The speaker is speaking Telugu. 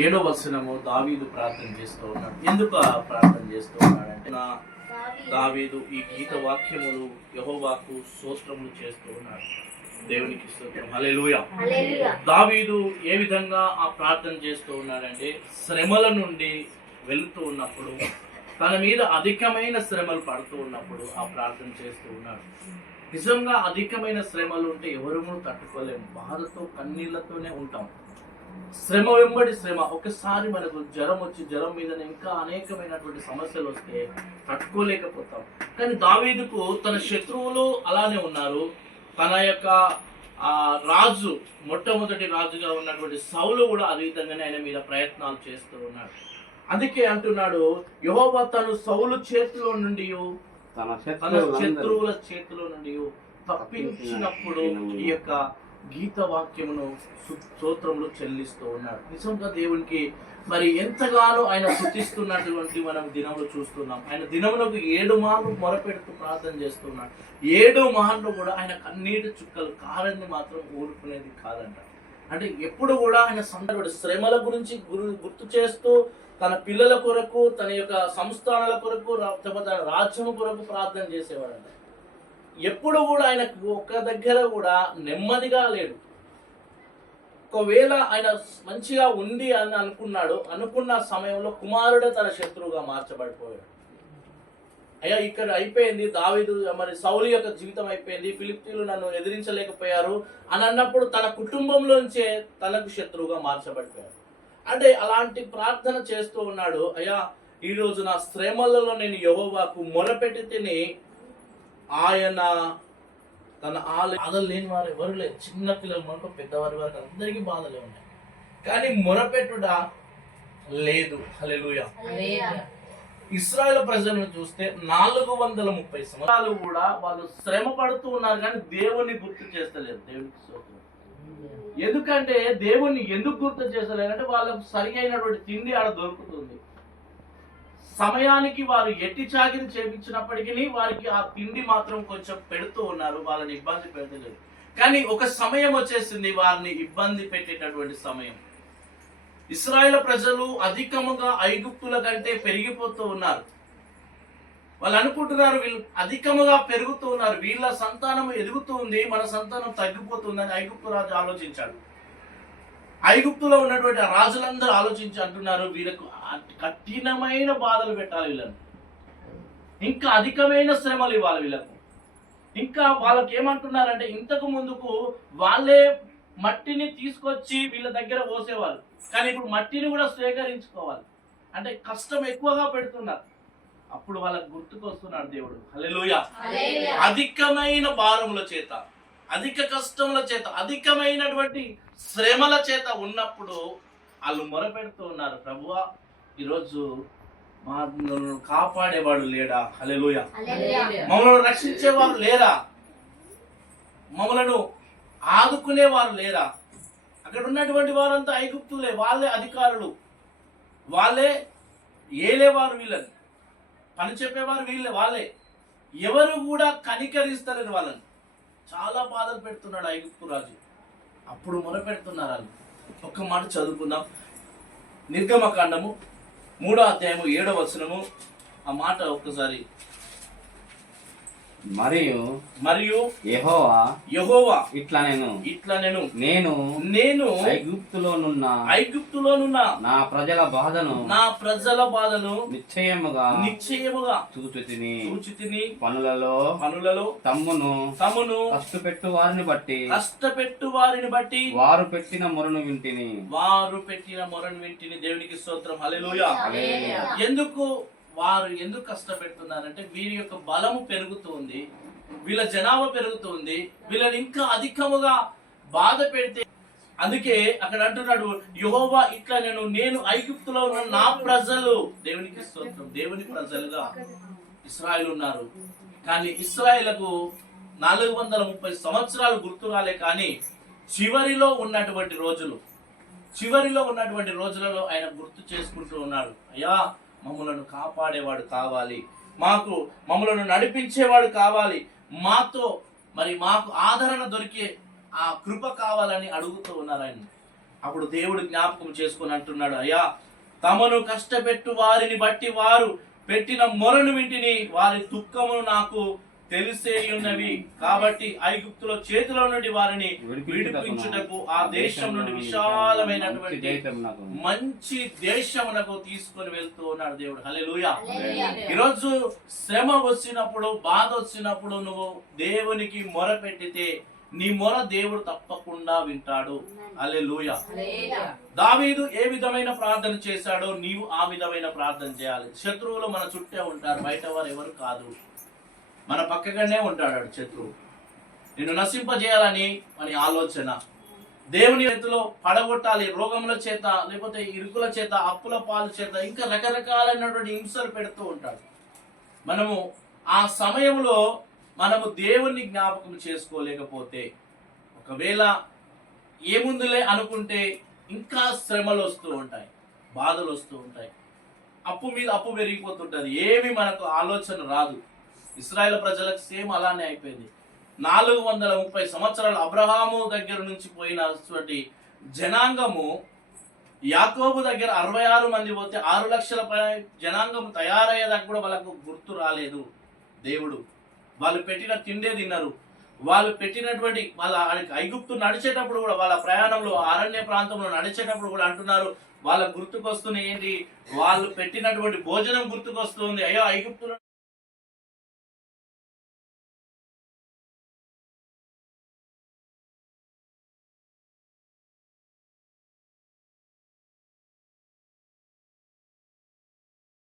7వ వచనము దావీదు ప్రార్థన చేస్తూ ఉన్నాడు. ఎందుకు ప్రార్థన చేస్తూ ఉన్నాడంటే దావీదు ఈ గీత వాక్యములు యెహోవాకు స్తోత్రములు చేస్తూ ఉన్నాడు. దేవునికి స్తోత్రం, హల్లెలూయా. దావీదు ఏ విధంగా ఆ ప్రార్థన చేస్తూ ఉన్నాడంటే, శ్రమల నుండి వెళుతూ ఉన్నప్పుడు, తన మీద అధికమైన శ్రమలు పడుతూ ఉన్నప్పుడు ఆ ప్రార్థన చేస్తూ ఉన్నాడు. నిజంగా అధికమైన శ్రమలు ఉంటే ఎవరూ తట్టుకోలేము. బాధతో కన్నీళ్లతోనే ఉంటాం. శ్రమ వెంబడి శ్రమ. ఒకసారి మనకు జ్వరం వచ్చి జ్వరం మీద ఇంకా అనేకమైనటువంటి సమస్యలు వస్తే తట్టుకోలేకపోతాం. కానీ దావీదుకు తన శత్రువులు అలానే ఉన్నారు. తన యొక్క రాజు, మొట్టమొదటి రాజుగా ఉన్నటువంటి సౌలు కూడా అదే విధంగానే ఆయన మీద ప్రయత్నాలు చేస్తూ ఉన్నాడు. అందుకే అంటున్నాడు, యెహోవా తను సౌలు చేతిలో నుండి తన శత్రువుల చేతిలో నుండి తప్పించినప్పుడు ఈ యొక్క గీత వాక్యమును స్తోత్రములు చెల్లిస్తూ ఉన్నాడు. నిజంగా దేవునికి మరి ఎంతగానో ఆయన స్తుతిస్తున్నటువంటి మనం దినములు చూస్తున్నాం. ఆయన దినములకు 7 మార్లు మొరపెడుతూ ప్రార్థన చేస్తున్నాడు. 7 మార్లు కూడా ఆయన కన్నీటి చుక్కలు కారని మాత్రం ఊరుకునేది కాదంట. అంటే ఎప్పుడు కూడా ఆయన శ్రమల గురించి గుర్తు చేస్తూ తన పిల్లల కొరకు, తన యొక్క సంస్థానాల కొరకు, తన రాజ్యం కొరకు ప్రార్థన చేసేవాడంట. ఎప్పుడు కూడా ఆయన ఒక్క దగ్గర కూడా నెమ్మదిగా లేడు. ఒకవేళ ఆయన మంచిగా ఉంది అని అనుకున్న సమయంలో కుమారుడే తన శత్రువుగా మార్చబడిపోయాడు. అయ్యా ఇక్కడ అయిపోయింది, దావీదు మరి సౌలు యొక్క జీవితం అయిపోయింది, ఫిలిష్తీయులు నన్ను ఎదిరించలేకపోయారు అని అన్నప్పుడు తన కుటుంబంలోంచే తనకు శత్రువుగా మార్చబడిపోయాడు. అంటే అలాంటి ప్రార్థన చేస్తూ ఉన్నాడు. అయ్యా ఈ రోజు నా శ్రమలలో నేను యెహోవాకు మొరపెట్టి తిని ఆయన తన బాధలు లేని వారు ఎవరు లేదు. చిన్న పిల్లలు మనకు పెద్దవారి వరకు అందరికీ బాధలే ఉన్నాయి, కానీ మొరపెట్టుడా లేదు. హల్లెలూయా. ఇశ్రాయేలు ప్రజలను చూస్తే 430 సంవత్సరాలు కూడా వాళ్ళు శ్రమ పడుతూ ఉన్నారు, కానీ దేవుణ్ణి గుర్తు చేస్తలేరు. దేవునికి స్తోత్రం. ఎందుకంటే దేవుణ్ణి ఎందుకు గుర్తు చేస్తలేరంటే వాళ్ళకు సరి అయినటువంటి తిండి ఆడ దొరుకుతుంది. సమయానికి వారు ఎట్టి చాకిరి చేపించినప్పటికీ వారికి ఆ తిండి మాత్రం కొంచెం పెడుతూ ఉన్నారు, వాళ్ళని ఇబ్బంది పెట్టలేదు. కానీ ఒక సమయం వచ్చేసింది వారిని ఇబ్బంది పెట్టేటటువంటి సమయం. ఇశ్రాయేలు ప్రజలు అధికముగా ఐగుప్తుల కంటే పెరిగిపోతూ ఉన్నారు. వాళ్ళు అనుకుంటున్నారు వీళ్ళు అధికముగా పెరుగుతూ ఉన్నారు, వీళ్ళ సంతానం ఎదుగుతూ ఉంది, మన సంతానం తగ్గిపోతుందని ఐగుప్తు రాజు ఆలోచించాడు. ఐగుప్తులో ఉన్నటువంటి రాజులందరూ ఆలోచించి అంటున్నారు, వీళ్ళకు కఠినమైన బాధలు పెట్టాలి, వీళ్ళని ఇంకా అధికమైన శ్రమలు ఇవ్వాలి వీళ్ళకు. ఇంకా వాళ్ళకి ఏమంటున్నారంటే, ఇంతకు ముందుకు వాళ్ళే మట్టిని తీసుకొచ్చి వీళ్ళ దగ్గర పోసేవాళ్ళు, కానీ ఇప్పుడు మట్టిని కూడా స్వీకరించుకోవాలి. అంటే కష్టం ఎక్కువగా పెడుతున్నారు. అప్పుడు వాళ్ళకు గుర్తుకొస్తున్నాడు దేవుడు. హల్లెలూయా. అధికమైన భారముల చేత, అధిక కష్టముల చేత, అధికమైనటువంటి శ్రమల చేత ఉన్నప్పుడు వాళ్ళు మొరపెడుతూ ఉన్నారు, ప్రభువా ఈరోజు మమ్మల్ని కాపాడేవాడు లేడా? హల్లెలూయా. మమ్మల్ని రక్షించేవారు లేరా? మమ్మలను ఆదుకునేవారు లేరా? అక్కడ ఉన్నటువంటి వారంతా ఐగుప్తులే, వాళ్ళే అధికారులు, వాళ్ళే ఏలేవారు, వీళ్ళని పని చెప్పేవారు వాళ్ళే. ఎవరు కూడా కనికరిస్తలేరు వాళ్ళని. చాలా బాధలు పెడుతున్నాడు ఐగుప్తు రాజు. అప్పుడు మొరపెడుతున్నారు వాళ్ళు. ఒక్క మాట చదువుకుందాం. నిర్గమకాండము 3వ అధ్యాయము 7వ వచనము. ఆ మాట ఒక్కసారి. మరియు యెహోవా ఇట్లా నేను ఐగుప్తులోనున్న నా ప్రజల బాధను నిశ్చయముగా చూచితిని. పనులలో తమ్మును కష్టపెట్టు వారిని బట్టి వారు పెట్టిన మొరను వింటిని. దేవునికి స్తోత్రం. హల్లెలూయా. వారు ఎందుకు కష్టపెడుతున్నారంటే వీరి యొక్క బలము పెరుగుతుంది, వీళ్ళ జనాభా పెరుగుతుంది, వీళ్ళని ఇంకా అధికముగా బాధ పెడితే. అందుకే అక్కడ అంటున్నాడు, యెహోవా ఇట్లా నేను ఐగుప్తులో ఉన్న నా ప్రజలు. దేవునికి స్తోత్రం. దేవుని ప్రజలుగా ఇశ్రాయేలు ఉన్నారు, కానీ ఇశ్రాయేలుకు 430 సంవత్సరాలు గుర్తు రాలే. కానీ చివరిలో ఉన్నటువంటి రోజులలో ఆయన గుర్తు చేసుకుంటూ ఉన్నాడు, అయ్యా మమ్మలను కాపాడేవాడు కావాలి, మమ్మలను నడిపించేవాడు కావాలి, మాకు ఆదరణ దొరికే ఆ కృప కావాలని అడుగుతూ ఉన్నారు ఆయన. అప్పుడు దేవుడు జ్ఞాపకం చేసుకొని అంటున్నాడు, అయ్యా తమను కష్టపెట్టు వారిని బట్టి వారు పెట్టిన మొరను వింటిని, వారి దుఃఖమును నాకు తెలిసే ఉన్నవి. కాబట్టి ఐగుప్తుల చేతిలో నుండి వారిని విడిపించుటకు ఆ దేశం నుండి విశాలమైనటువంటి మంచి దేశమునకు తీసుకొని వెళ్తూ ఉన్నాడు దేవుడు. హల్లెలూయా. ఈరోజు శ్రమ వచ్చినప్పుడు, బాధ వచ్చినప్పుడు నువ్వు దేవునికి మొర పెట్టితే నీ మొర దేవుడు తప్పకుండా వింటాడు. హల్లెలూయా. దావీదు ఏ విధమైన ప్రార్థన చేశాడో నీవు ఆ విధమైన ప్రార్థన చేయాలి. శత్రువులు మన చుట్టే ఉంటారు, బయట వారు ఎవరు కాదు, మన పక్కగానే ఉంటాడు శత్రువు. నిన్ను నశింపజేయాలని మన ఆలోచన. దేవుని చేతిలో పడగొట్టాలి, రోగముల చేత, లేకపోతే ఇరుకుల చేత, అప్పుల పాలు చేత, ఇంకా రకరకాలైనటువంటి హింసలు పెడుతూ ఉంటాడు. మనము ఆ సమయంలో మనము దేవుణ్ణి జ్ఞాపకం చేసుకోలేకపోతే, ఒకవేళ ఏముందులే అనుకుంటే ఇంకా శ్రమలు వస్తూ ఉంటాయి, బాధలు వస్తూ ఉంటాయి, అప్పు మీద అప్పు పెరిగిపోతుంటది, ఏమి మనకు ఆలోచన రాదు. ఇశ్రాయేలు ప్రజలకు సేమ్ అలానే అయిపోయింది. 430 సంవత్సరాలు అబ్రహాము దగ్గర నుంచి పోయినటువంటి జనాంగము యాకోబు దగ్గర 66 మంది పోతే 6 లక్షల జనాంగం తయారయ్యేదాకా కూడా వాళ్ళకు గుర్తు రాలేదు దేవుడు. వాళ్ళు పెట్టిన తిండే తిన్నారు. వాళ్ళు పెట్టినటువంటి వాళ్ళ ఐగుప్తు నడిచేటప్పుడు కూడా, వాళ్ళ ప్రయాణంలో అరణ్య ప్రాంతంలో నడిచేటప్పుడు కూడా అంటున్నారు, వాళ్ళ గుర్తుకొస్తున్నాయి ఏంటి, వాళ్ళు పెట్టినటువంటి భోజనం గుర్తుకొస్తుంది. అయ్యో ఐగుప్తులో